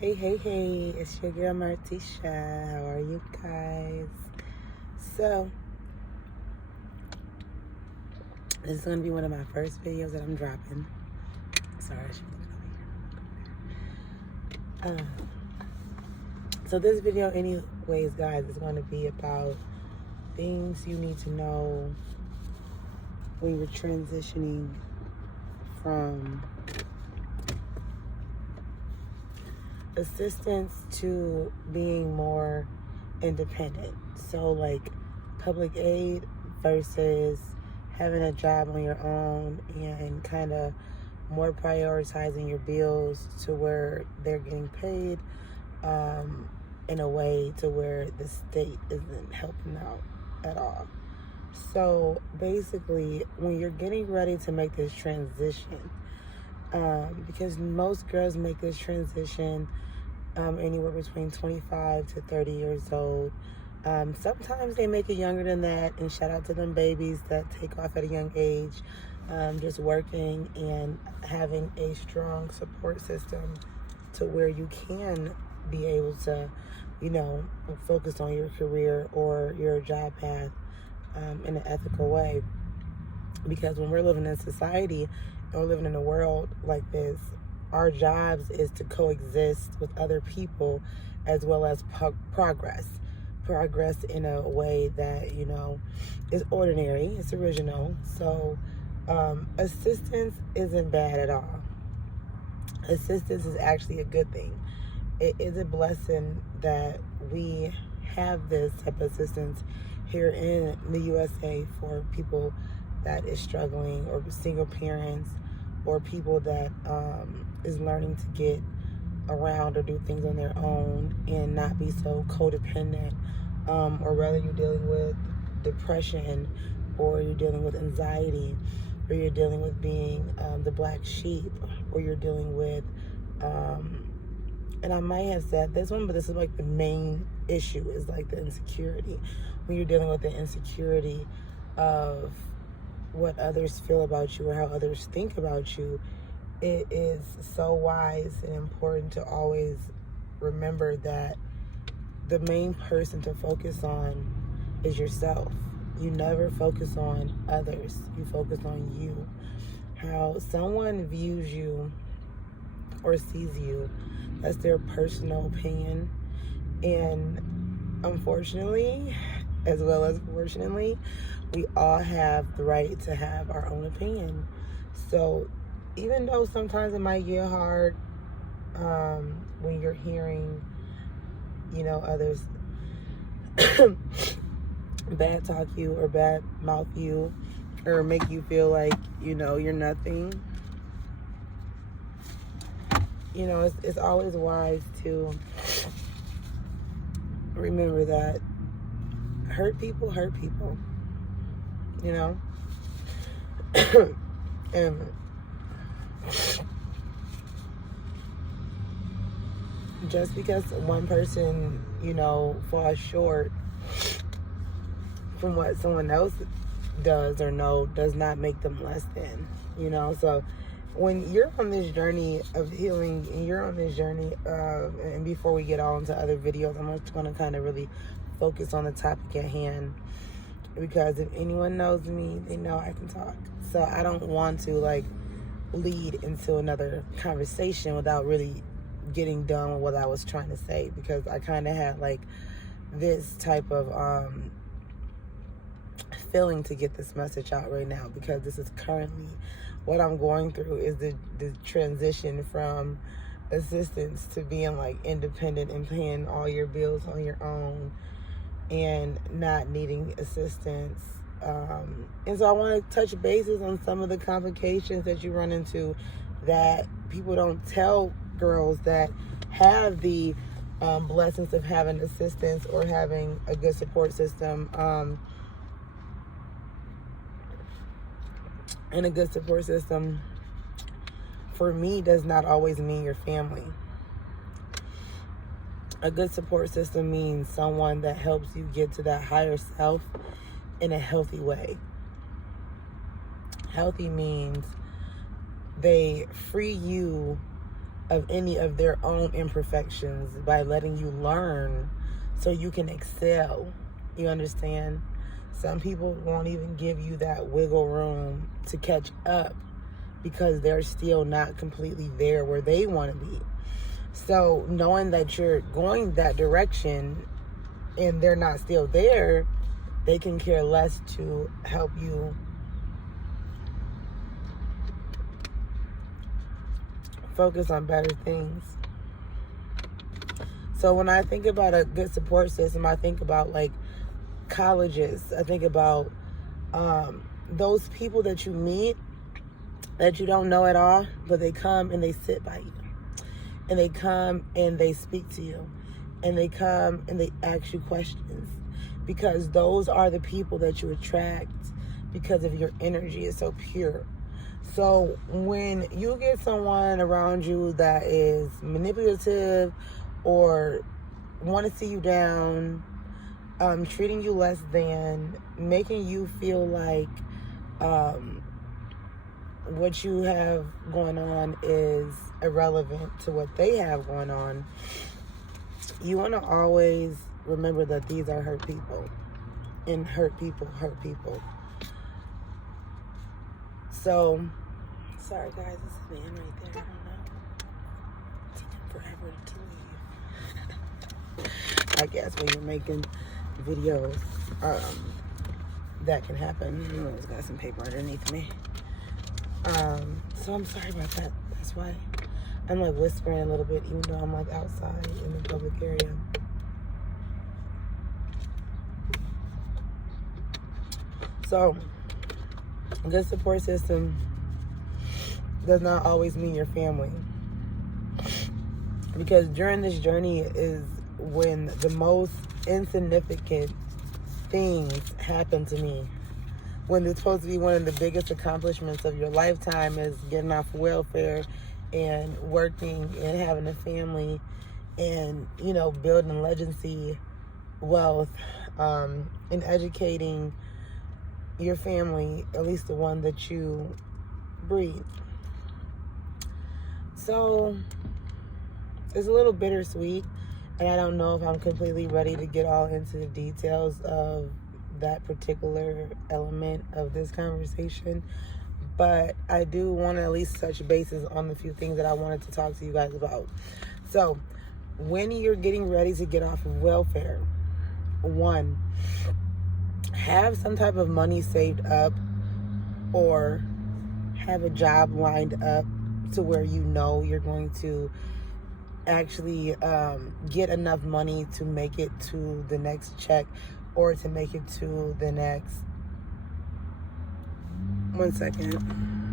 Hey, it's your girl Martisha. How are you guys? So, this is going to be one of my first videos that I'm dropping. Sorry, I should be looking over here. So this video, anyways, guys, is going to be about things you need to know when you're transitioning from assistance to being more independent. So like public aid versus having a job on your own and kind of more prioritizing your bills to where they're getting paid in a way to where the state isn't helping out at all. So basically, when you're getting ready to make this transition, because most girls make this transition anywhere between 25 to 30 years old. Sometimes they make it younger than that, and shout out to them babies that take off at a young age, just working and having a strong support system to where you can be able to, focus on your career or your job path in an ethical way. Because when we're living in society and we're living in a world like this, our jobs is to coexist with other people as well as progress in a way that, is ordinary, it's original. So assistance isn't bad at all. Assistance is actually a good thing. It is a blessing that we have this type of assistance here in the USA for people that is struggling, or single parents, or people that is learning to get around or do things on their own and not be so codependent, or whether you're dealing with depression, or you're dealing with anxiety, or you're dealing with being the black sheep, or you're dealing with and I might have said this one, but this is like the main issue, is like the insecurity. When you're dealing with the insecurity of what others feel about you or how others think about you, it is so wise and important to always remember that the main person to focus on is yourself. You never focus on others. You focus on you. How someone views you or sees you, that's their personal opinion. And unfortunately, as well as fortunately, we all have the right to have our own opinion. So even though sometimes it might get hard when you're hearing, others bad talk you or bad mouth you or make you feel like, you're nothing, it's always wise to remember that hurt people, and just because one person, falls short from what someone else does or does not make them less than, so when you're on this journey of healing and you're on this journey and before we get on to other videos, I'm just going to kind of really focus on the topic at hand, because if anyone knows me, they know I can talk. So I don't want to lead into another conversation without really getting done with what I was trying to say, because I kind of had this type of feeling to get this message out right now, because this is currently what I'm going through, is the transition from assistance to being independent and paying all your bills on your own and not needing assistance. And so I want to touch bases on some of the complications that you run into that people don't tell girls that have the blessings of having assistance or having a good support system. And a good support system, for me, does not always mean your family. A good support system means someone that helps you get to that higher self in a healthy way. Healthy means they free you of any of their own imperfections by letting you learn so you can excel. You understand? Some people won't even give you that wiggle room to catch up because they're still not completely there where they want to be. So knowing that you're going that direction and they're not still there, they can care less to help you focus on better things. So when I think about a good support system, I think about like colleges. I think about those people that you meet that you don't know at all, but they come and they sit by you. And they come and they speak to you. And they come and they ask you questions. Because those are the people that you attract because of your energy is so pure. So when you get someone around you that is manipulative or want to see you down, treating you less than, making you feel like what you have going on is irrelevant to what they have going on, you want to always remember that these are hurt people. And hurt people hurt people. So, sorry guys, this is man right there. I don't know. It's taking forever to leave. I guess when you're making videos, that can happen. It's got some paper underneath me. So I'm sorry about that. That's why I'm like whispering a little bit, even though I'm like outside in the public area. So, a good support system does not always mean your family. Because during this journey is when the most insignificant things happen to me. When it's supposed to be one of the biggest accomplishments of your lifetime is getting off welfare and working and having a family and, you know, building legacy, wealth, and educating your family, at least the one that you breed. So it's a little bittersweet, and I don't know if I'm completely ready to get all into the details of that particular element of this conversation, but I do want to at least touch bases on the few things that I wanted to talk to you guys about. So when you're getting ready to get off of welfare, one, have some type of money saved up or have a job lined up to where you know you're going to actually get enough money to make it to the next check or to make it to the next... One second.